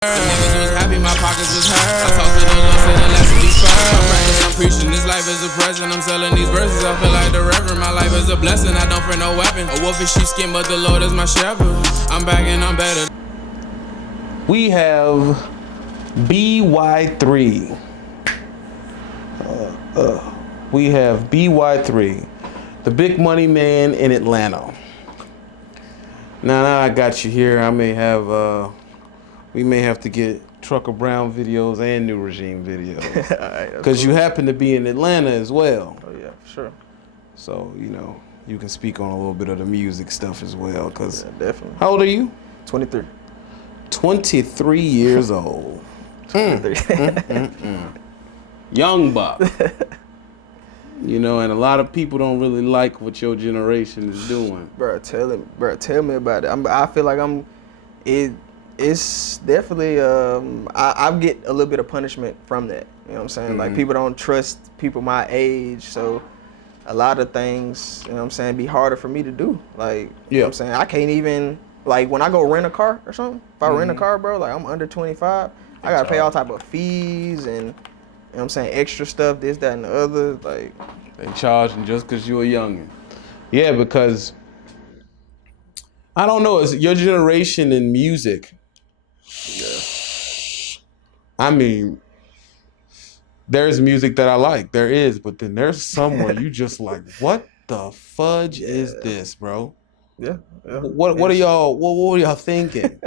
niggas was happy, my pockets was hurt. I talk to the Lord, say the lesson be first. I practice, I'm preaching, this life is a present. I'm selling these verses, I feel like the reverend. My life is a blessing, I don't fear no weapon. A wolf in sheepskin, but the Lord is my shepherd. I'm back and I'm better. We have BY3. We have BY3, the big money man in Atlanta. Now I got you here. We may have to get Trucker Brown videos and New Regime videos. Because cool. You happen to be in Atlanta as well. Oh yeah, sure. So, you can speak on a little bit of the music stuff as well. Cause yeah, definitely. How old are you? 23. 23 years old. 23. Young buck. And a lot of people don't really like what your generation is doing. Bro, tell me about it. I feel like it's definitely, I get a little bit of punishment from that. You know what I'm saying? Mm-hmm. Like, people don't trust people my age, so a lot of things, be harder for me to do. Like, you know what I'm saying? I can't even, like, when I go rent a car or something, if I rent a car, bro, like, I'm under 25, I gotta pay all type of fees and, extra stuff, this, that, and the other, like. They charging just because you're a youngin'. Yeah, because, I don't know, it's your generation in music. Yeah. I mean, there's music that I like, there is, but then there's someone you just like, what the fudge is this, bro? Yeah. What are y'all thinking?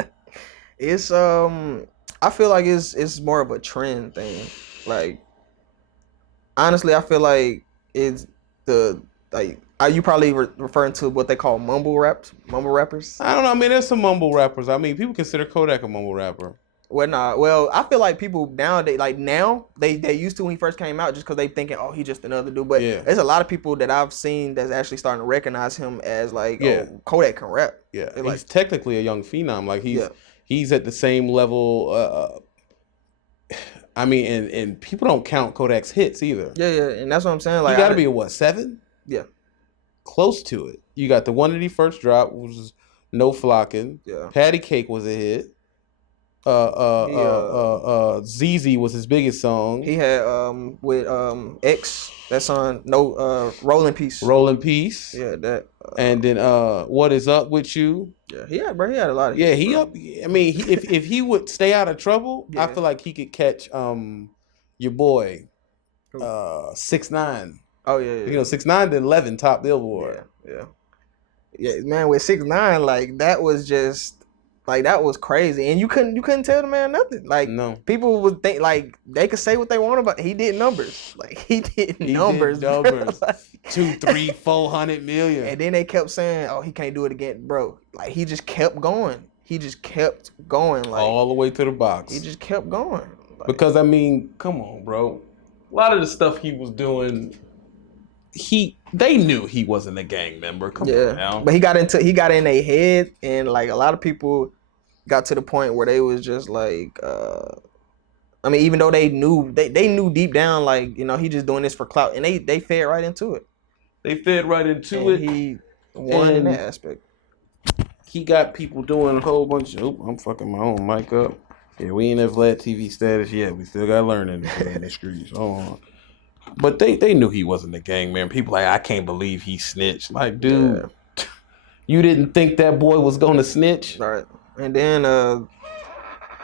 It's I feel like it's more of a trend thing. Like, honestly, I feel like it's are you probably referring to what they call mumble rappers? I don't know. I mean, there's some mumble rappers. I mean, people consider Kodak a mumble rapper. Well, nah. Well, I feel like people nowadays, like now, they used to when he first came out just because they thinking, oh, he just another dude. But there's a lot of people that I've seen that's actually starting to recognize him as like, oh, Kodak can rap. Yeah, he's technically a young phenom. Like he's at the same level. I mean, and people don't count Kodak's hits either. Yeah, and that's what I'm saying. Like, you got to be a 7? Yeah, close to it. You got the one that he first dropped, which was No Flockin'. Yeah, Patty Cake was a hit. ZZ was his biggest song. He had with X, that song, Roll in Peace. Roll in Peace. Yeah, that. And then What Is Up With You? Yeah, he had a lot of hits. Yeah, I mean, if he would stay out of trouble, I feel like he could catch your boy 6ix9ine. Oh yeah. 6ix9ine did 11 top Billboard. Yeah, man, with 6ix9ine, like, that was just. Like, that was crazy, and you couldn't tell the man nothing. Like, no. People would think, like, they could say what they want about. He did numbers, like he did numbers. Like, 200, 300, 400 million. And then they kept saying, "Oh, he can't do it again, bro." Like, he just kept going. Like, all the way to the box. He just kept going. Like, because I mean, come on, bro. A lot of the stuff he was doing, they knew he wasn't a gang member. Come on now. But he got in their head, and like a lot of people got to the point where they was just like, I mean, even though they knew deep down, like, he just doing this for clout, and they fed right into it. They fed right into it. He won in that aspect. He got people doing a whole bunch of. I'm fucking my own mic up. Yeah, we ain't at Vlad TV status yet. We still got learning in the streets. Hold on. But they knew he wasn't a gang man. People like, I can't believe he snitched. Like, dude, you didn't think that boy was gonna snitch? Right. And then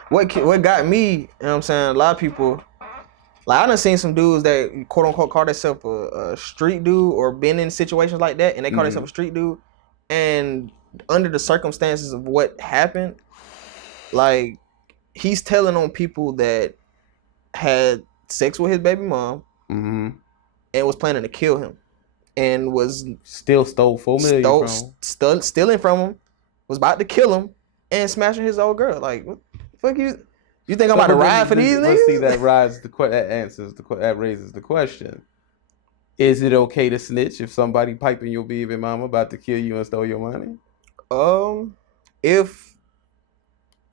what got me, you know what I'm saying, a lot of people, like, I done seen some dudes that quote unquote call themselves a street dude or been in situations like that, and they call themselves a street dude, and under the circumstances of what happened, like, he's telling on people that had sex with his baby mom. Mm-hmm. And was planning to kill him, and was still stole $4 million from him. Stealing from him, was about to kill him, and smashing his old girl. Like, what the fuck you think I'm about to ride for these niggas? Let's see, that raises the question: is it okay to snitch if somebody piping your baby mama about to kill you and stole your money? If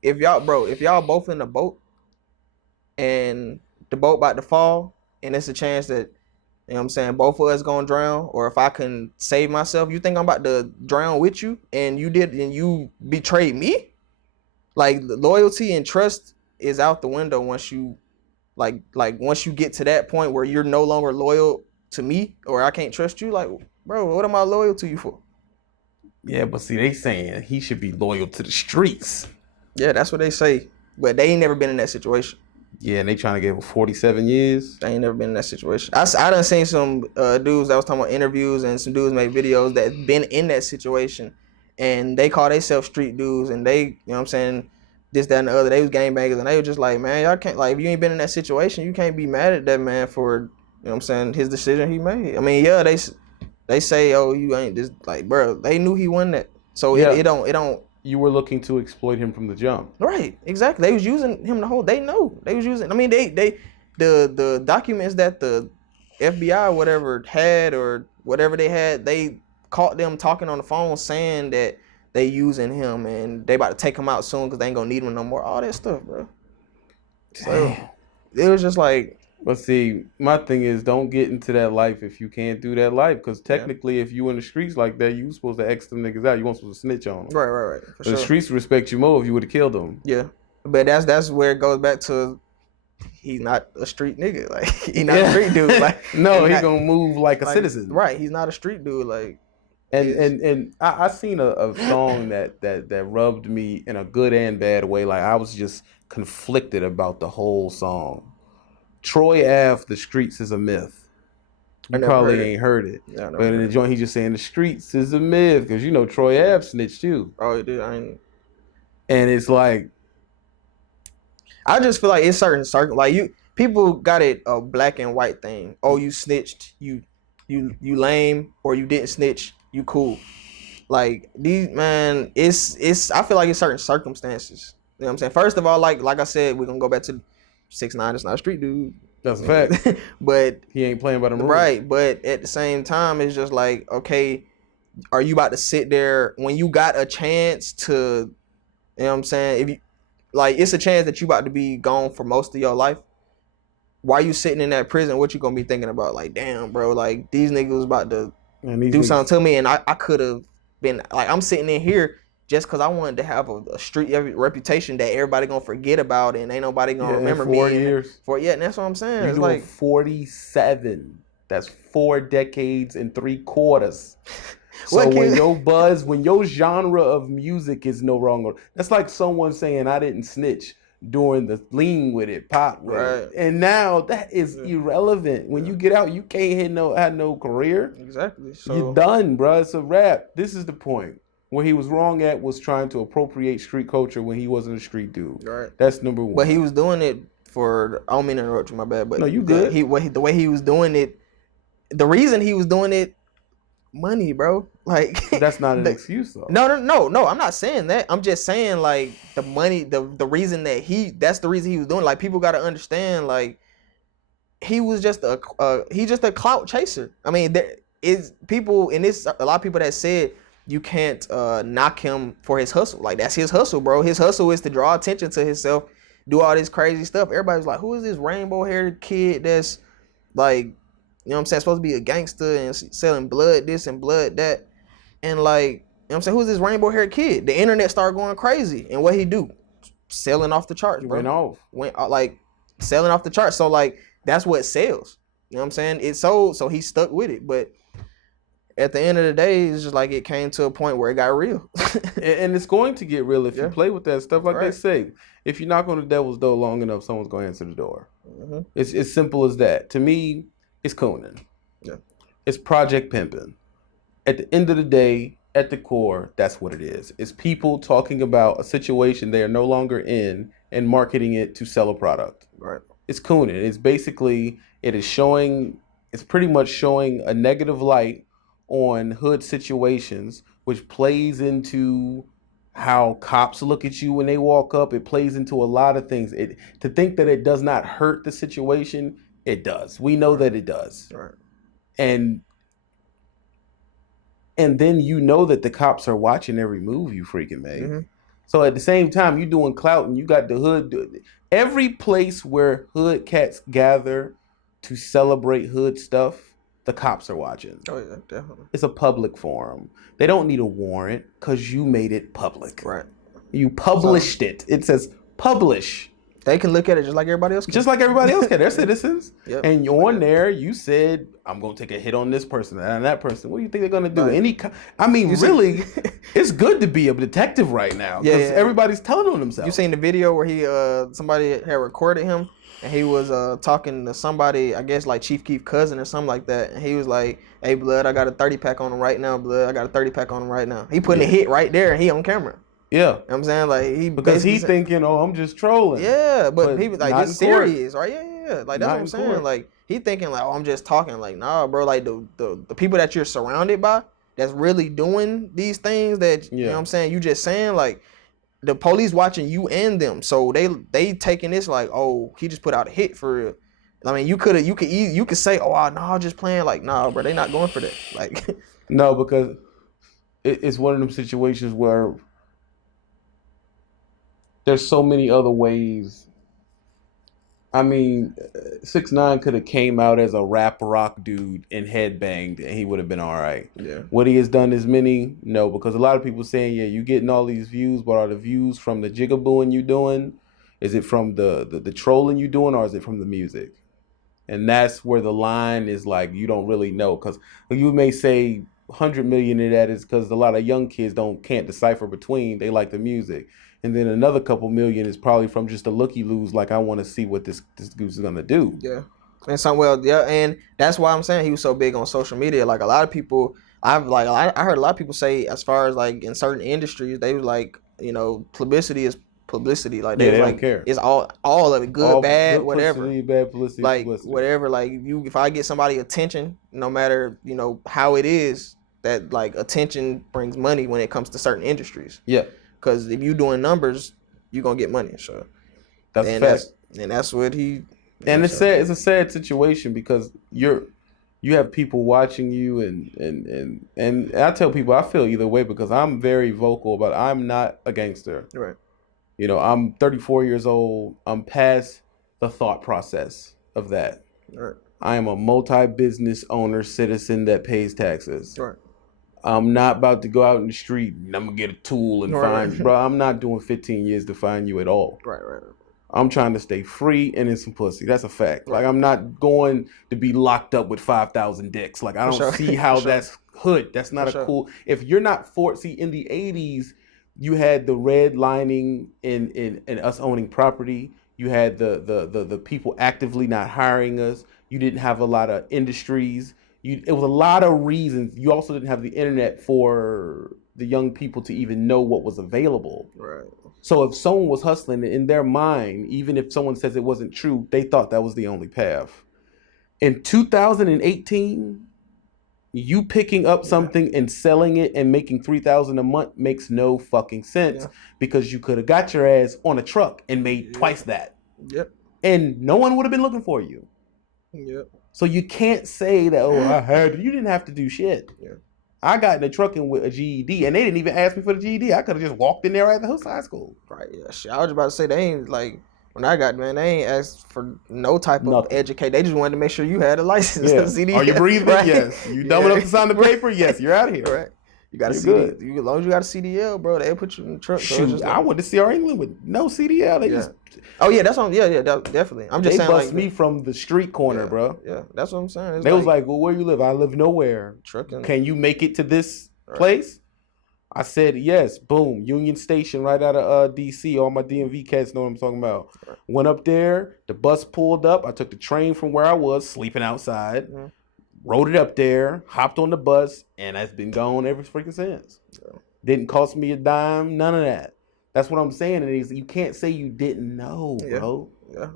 y'all both in the boat, and the boat about to fall, and it's a chance that, you know what I'm saying, both of us gonna drown, or if I can save myself, you think I'm about to drown with you, and you betrayed me? Like, loyalty and trust is out the window once you like once you get to that point where you're no longer loyal to me or I can't trust you. Like, bro, what am I loyal to you for? Yeah, but see, they saying he should be loyal to the streets. Yeah, that's what they say, but they ain't never been in that situation. Yeah, and they trying to give him 47 years. They ain't never been in that situation. I done seen some dudes that was talking about interviews and some dudes made videos that been in that situation, and they call themselves street dudes, and they, you know what I'm saying, this, that, and the other. They was gangbangers, and they were just like, man, y'all can't, like, if you ain't been in that situation, you can't be mad at that man for, you know what I'm saying, his decision he made. I mean, yeah, they say, oh, you ain't this, like, bro, they knew he won that, so Yeah. it don't. You were looking to exploit him from the jump. Right, exactly. They was using him the whole. They know they was using. I mean, the documents that the FBI or whatever had or whatever they had, they caught them talking on the phone saying that they using him and they about to take him out soon because they ain't gonna need him no more. All that stuff, bro. So it was just like. But see, my thing is, don't get into that life if you can't do that life. Because technically, if you in the streets like that, you supposed to X them niggas out. You weren't supposed to snitch on them. Right. For sure. The streets respect you more if you would have killed them. Yeah, but that's where it goes back to. He's not a street nigga. Like, he's not a street dude. Like, no, he's gonna move like a citizen. Right. He's not a street dude. Like, and I seen a song that rubbed me in a good and bad way. Like, I was just conflicted about the whole song. Troy Ave, the streets is a myth. You probably ain't heard it. Yeah, but in the joint, he just saying the streets is a myth because you know Troy Ave snitched too. Oh, dude, and it's like, I just feel like it's certain like people got it a black and white thing. Oh, you snitched, you lame, or you didn't snitch, you cool. Like, these, man, it's I feel like it's certain circumstances. You know what I'm saying? First of all, like I said, we're gonna go back to 6ix9ine. It's not a street dude. That's a fact. But he ain't playing by the rules. Right, but at the same time, it's just like, okay, are you about to sit there when you got a chance to, you know what I'm saying? If you, like, it's a chance that you about to be gone for most of your life. Why you sitting in that prison? What you gonna be thinking about? Like, damn, bro, like, these niggas was about to do something to me, and I could have been, like, I'm sitting in here just because I wanted to have a street reputation that everybody gonna forget about, and ain't nobody gonna remember me. 4 years. And that's what I'm saying. You're it's doing like 47. That's 4 decades and 3 quarters. So when your genre of music is no longer, that's like someone saying I didn't snitch during the lean with it, pop with it. And now that is irrelevant. When you get out, you can't have no career. Exactly. So you're done, bro. It's a wrap. This is the point. Where he was wrong at was trying to appropriate street culture when he wasn't a street dude. Right. That's number one. But he was doing it for, I don't mean to interrupt you, my bad, but no, you good. The way he was doing it, the reason he was doing it, money, bro. Like, that's not an excuse though. No. I'm not saying that. I'm just saying, like, the money, the reason that's the reason he was doing it. Like, people got to understand, like, he was just a clout chaser. I mean, there is people in this, a lot of people that said you can't knock him for his hustle. Like, that's his hustle, bro. His hustle is to draw attention to himself, do all this crazy stuff. Everybody's like, who is this rainbow-haired kid that's, like, you know what I'm saying, supposed to be a gangster and selling blood this and blood that. And, like, you know what I'm saying, who's this rainbow-haired kid? The internet started going crazy. And what he do? Selling off the charts, bro. Went like, selling off the charts. So, like, that's what sells. You know what I'm saying? It sold, so he stuck with it. But at the end of the day, it's just like it came to a point where it got real. And it's going to get real if you play with that stuff. Like they say, if you knock on the devil's door long enough, someone's going to answer the door. Mm-hmm. It's as simple as that. To me, it's cooning. Yeah. It's project pimping. At the end of the day, at the core, that's what it is. It's people talking about a situation they are no longer in and marketing it to sell a product. Right. It's cooning. It's basically, it's pretty much showing a negative light on hood situations, which plays into how cops look at you when they walk up. It plays into a lot of things. To think that it does not hurt the situation, it does. We know that it does. Right. And then you know that the cops are watching every move you freaking make. Mm-hmm. So at the same time, you doing clout and you got the hood. Every place where hood cats gather to celebrate hood stuff, the cops are watching. Oh, yeah, definitely. It's a public forum. They don't need a warrant because you made it public. Right. You published it. It says publish. They can look at it just like everybody else can. Just like everybody else can. They're citizens. Yep. And on there, you said, I'm going to take a hit on this person and that person. What do you think they're going to do? Right. Really, it's good to be a detective right now. Because everybody's telling on themselves. You seen the video where he somebody had recorded him and he was talking to somebody, I guess like Chief Keef's cousin or something like that. And he was like, hey, blood, I got a 30 pack on him right now, blood. I got a 30 pack on him right now. He putting a hit right there and he on camera. Yeah. You know what I'm saying? Like because he's thinking, oh, I'm just trolling. Yeah, but he was like, this serious, right? Yeah. Like that's not what I'm saying. Court. Like he thinking like, oh, I'm just talking. Like, nah, bro, like the people that you're surrounded by that's really doing these things that you know what I'm saying, you just saying, like the police watching you and them. So they taking this like, oh, he just put out a hit for real. I mean, you could say, oh, no, I'm just playing. Like, nah, bro, they not going for that. Like, no, because it's one of them situations where there's so many other ways. I mean, 6ix9ine could have came out as a rap rock dude and headbanged, and he would have been all right. Yeah. Would he has done as many? No, because a lot of people saying, yeah, you getting all these views, but are the views from the jigabooing you doing? Is it from the trolling you doing, or is it from the music? And that's where the line is like, you don't really know. Because you may say 100 million of that is because a lot of young kids can't decipher between. They like the music. And then another couple million is probably from just a looky-loos, like I want to see what this goose is gonna do. Yeah, and that's why I'm saying he was so big on social media. Like a lot of people, I heard a lot of people say, as far as like in certain industries, they was like, you know, publicity is publicity. Like they don't care. It's all of it, good, bad, whatever. Publicity, bad publicity, like publicity. whatever. Like if I get somebody attention, no matter how it is, that like attention brings money when it comes to certain industries. Yeah. Because if you doing numbers, you're gonna get money. So that's a fact. That's what he. And it's sad. It's a sad situation because you have people watching you, and I tell people I feel either way because I'm very vocal about I'm not a gangster. Right. You know, I'm 34 years old. I'm past the thought process of that. Right. I am a multi-business owner citizen that pays taxes. Right. I'm not about to go out in the street and I'm going to get a tool and find you. Bro, I'm not doing 15 years to find you at all. Right. I'm trying to stay free and in some pussy. That's a fact. Like, I'm not going to be locked up with 5,000 dicks. Like, I don't see how that's hood. That's not cool. If you're not in the 80s, you had the redlining in us owning property. You had the people actively not hiring us. You didn't have a lot of industries. It was a lot of reasons. You also didn't have the internet for the young people to even know what was available. Right. So if someone was hustling in their mind, even if someone says it wasn't true, they thought that was the only path. In 2018, you picking up something and selling it and making $3,000 a month makes no fucking sense because you could have got your ass on a truck and made twice that. Yep. And no one would have been looking for you. Yep. So you can't say that, you didn't have to do shit. Yeah. I got in the trucking with a GED and they didn't even ask me for the GED. I could have just walked in there at the high school. Right, yeah. Shit, I was about to say, they ain't like, when I got, they ain't asked for no type of educate. They just wanted to make sure you had a license. Yeah. CDL. Are you breathing? Right? Yes. You dumb enough to sign the paper? Yes, you're out of here. Right. You got a CDL. As long as you got a CDL, bro, they'll put you in the truck. Shoot, I went to CR England with no CDL. They just... Oh, yeah, that's what definitely. I'm just saying, they bust me from the street corner, bro. Yeah, that's what I'm saying. They was like, well, where you live? I live nowhere. Trucking. Can you make it to this place? I said, yes. Boom. Union Station right out of D.C. All my DMV cats know what I'm talking about. Right. Went up there. The bus pulled up. I took the train from where I was, sleeping outside. Mm-hmm. Rode it up there, hopped on the bus, and that's been gone ever freaking since. Yeah. Didn't cost me a dime, none of that. That's what I'm saying. And you can't say you didn't know, bro. Yeah,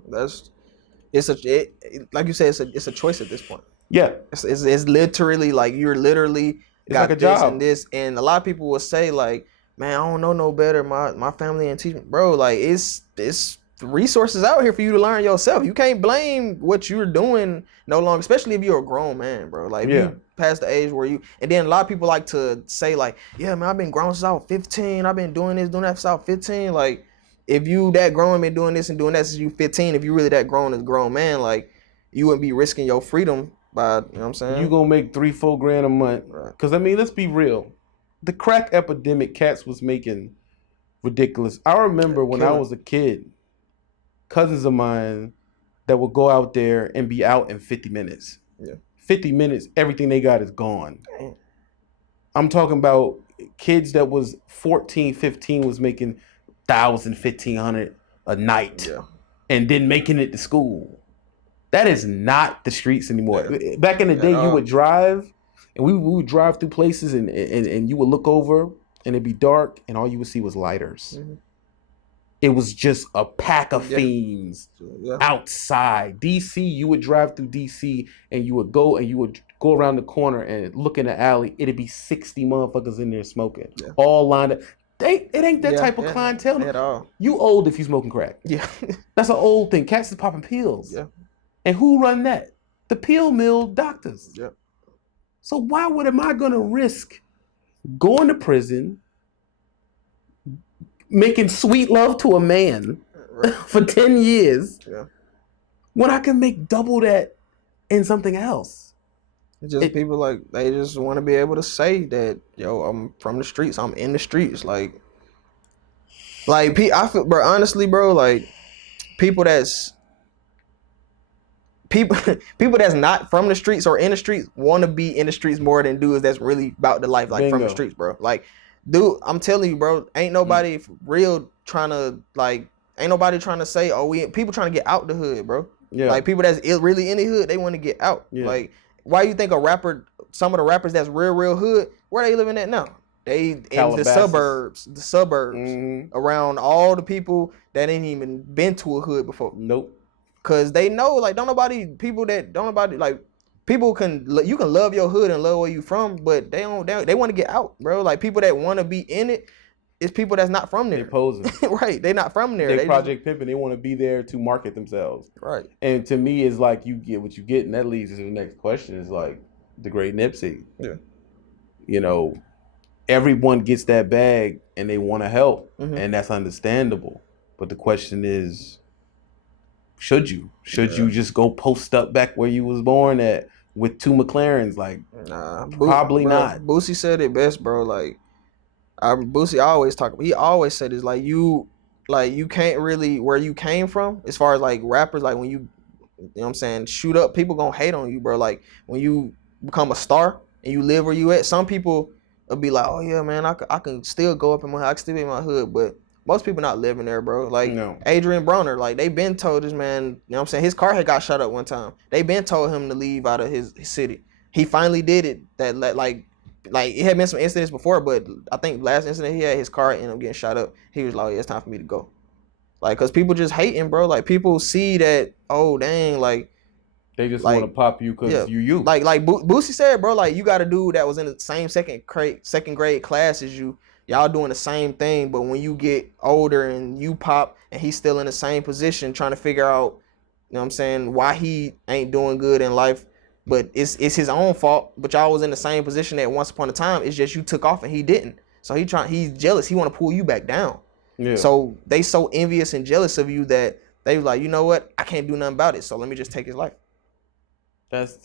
like you said, it's a choice at this point. Yeah, it's literally like you're literally got like a this job. and this, and a lot of people will say like, man, I don't know no better. My family ain't teach me, bro. Like it's resources out here for you to learn yourself. You can't blame what you're doing no longer, especially if you're a grown man, bro. Like you past the age where and then a lot of people like to say like, yeah, man, I've been grown since I was 15. I've been doing this, doing that since I was 15. Like if you that grown, been doing this and doing that since you 15, if you really that grown as a grown man, like you wouldn't be risking your freedom by, you know what I'm saying? You gonna make $3-4 grand a month. Right. Cause I mean, let's be real. The crack epidemic cats was making ridiculous. I remember when I was a kid, cousins of mine that will go out there and be out in 50 minutes. Yeah. 50 minutes, everything they got is gone. I'm talking about kids that was 14, 15 was making 1,000, 1,500 a night and then making it to school. That is not the streets anymore. Yeah. Back in the day, you would drive and we would drive through places and you would look over and it'd be dark and all you would see was lighters. Mm-hmm. It was just a pack of fiends outside. DC, you would drive through DC and you would go around the corner and look in the alley. It'd be 60 motherfuckers in there smoking, all lined up. It ain't that type of clientele at all. You old if you smoking crack. Yeah, that's an old thing. Cats is popping pills. Yeah, and who run that? The pill mill doctors. Yeah. So why am I gonna risk going to prison, making sweet love to a man for 10 years when I can make double that in something else? It's just people like, they just want to be able to say that, yo, I'm from the streets, I'm in the streets. Like I feel, bro, honestly, bro, like people that's not from the streets or in the streets want to be in the streets more than dudes that's really about the life, like Bingo. From the streets, bro. Like, dude, I'm telling you, bro, ain't nobody real trying to, like, ain't nobody trying to say, people trying to get out the hood, bro. Yeah. Like, people that's really in the hood, they want to get out. Yeah. Like, why you think some of the rappers that's real hood, where they living at now? They in the suburbs around all the people that ain't even been to a hood before. Nope. Cause they know, like, you can love your hood and love where you from, but they want to get out, bro. Like, people that want to be in it, it's people that's not from there. They posing. Right. They not from there. They project pimping. They want to be there to market themselves. Right. And to me, it's like you get what you get, and that leads to the next question. Is like the great Nipsey. Yeah. You know, everyone gets that bag and they want to help, and that's understandable. But the question is, should you just go post up back where you was born at with 2 McLarens? Like, nah, probably not. Boosie said it best, bro. Like, Boosie he always said it's like you can't really, where you came from, as far as like rappers, like when you know what I'm saying, shoot up, people gonna hate on you, bro. Like, when you become a star and you live where you at, some people will be like, oh yeah, man, I can still go up in my hood, I can still be in my hood, but most people not living there, bro. Like, Adrian Broner, like, they been told this man, you know what I'm saying, his car had got shot up one time. They been told him to leave out of his city. He finally did it. Like it had been some incidents before, but I think last incident he had, his car ended up getting shot up. He was like, oh, yeah, it's time for me to go. Like, cause people just hating, bro. Like, people see that, oh dang, like, they just want to pop you because you. Like Boosie said, bro, like, you got a dude that was in the same second grade class as you. Y'all doing the same thing, but when you get older and you pop and he's still in the same position trying to figure out, you know what I'm saying, why he ain't doing good in life, but it's his own fault, but y'all was in the same position at once upon a time. It's just you took off and he didn't. So he's jealous. He want to pull you back down. Yeah. So they so envious and jealous of you that they was like, you know what? I can't do nothing about it, so let me just take his life. That's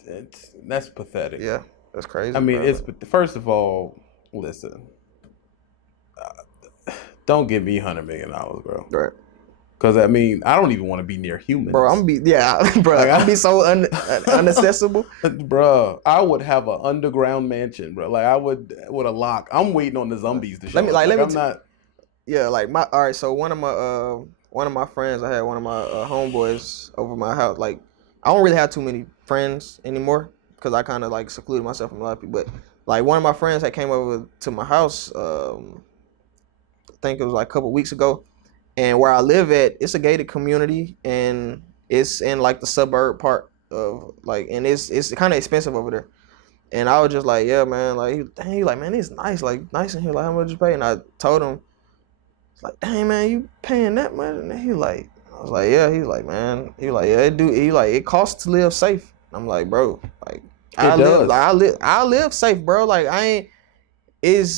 pathetic. Yeah, that's crazy. I mean, first of all, listen. Don't give me $100 million, bro. Right. Because, I mean, I don't even want to be near humans. Bro, I'm be so unaccessible. Bro, I would have an underground mansion, bro. Like, I would, with a lock. I'm waiting on the zombies to show up. All right, so one of my friends, I had one of my homeboys over my house. Like, I don't really have too many friends anymore because I kind of, like, secluded myself from a lot of people. But, like, one of my friends that came over to my house, I think it was like a couple weeks ago, and where I live at, it's a gated community and it's in like the suburb part of, like, and it's kind of expensive over there. And I was just like, yeah, man, like, he like, man, it's nice, like, nice in here, like, how much you pay? And I told him, it's like, dang, man, you paying that much? And he like, I was like, yeah. He's like, man, he like, yeah, it do. He like, it costs to live safe. I'm like, bro, like, I live safe, bro. Like, you know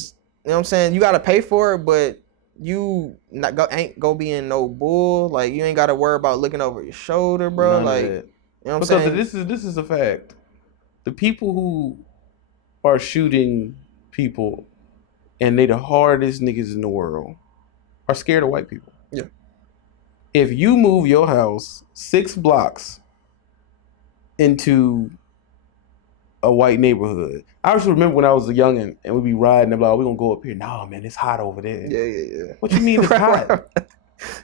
what I'm saying, you gotta pay for it, but you ain't go be in no bull. Like, you ain't gotta worry about looking over your shoulder, bro. Like, you know what I'm saying? Because this is a fact. The people who are shooting people and they the hardest niggas in the world are scared of white people. Yeah. if you move your house 6 blocks into a white neighborhood, I just remember when I was a youngin' and we'd be riding, and like, oh, we're gonna go up here. Nah, man, it's hot over there. Yeah. What you mean it's hot?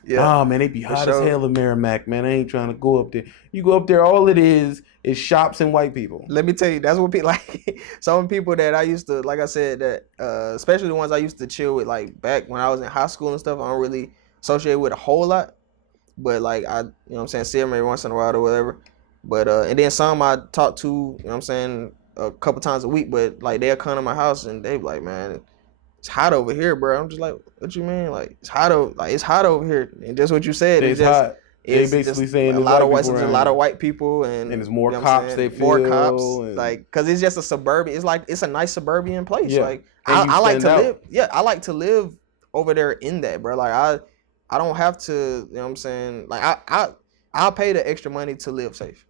Yeah. Nah, man, they be hot as hell in Merrimack, man. I ain't trying to go up there. You go up there, all it is shops and white people. Let me tell you, that's what people like. Some people that I used to, like I said, that especially the ones I used to chill with, like back when I was in high school and stuff. I don't really associate with a whole lot, but like I, you know what I'm saying, see them every once in a while or whatever. But and then some I talk to, you know what I'm saying, a couple times a week. But like they'll come to my house and they be like, man, it's hot over here, bro. I'm just like, what you mean? Like it's hot over here. And just what you said, It's just hot. They basically saying a lot of white people and there's more you know cops. They feel more cops, and... like because it's just a suburban. It's like it's a nice suburban place. Yeah. Like And I like to out. live. Yeah, I like to live over there in that, bro. Like I don't have to. You know what I'm saying? Like I'll pay the extra money to live safe.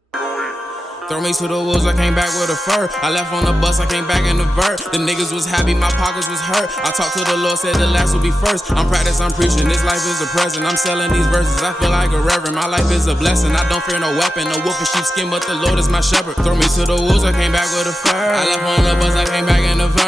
Throw me to the wolves, I came back with a fur. I left on the bus, I came back in the vert. The niggas was happy, my pockets was hurt. I talked to the Lord, said the last will be first. I'm practicing, I'm preaching, this life is a present. I'm selling these verses, I feel like a reverend. My life is a blessing, I don't fear no weapon. No wolf in sheepskin, but the Lord is my shepherd. Throw me to the wolves, I came back with a fur. I left on the bus, I came back in the vert.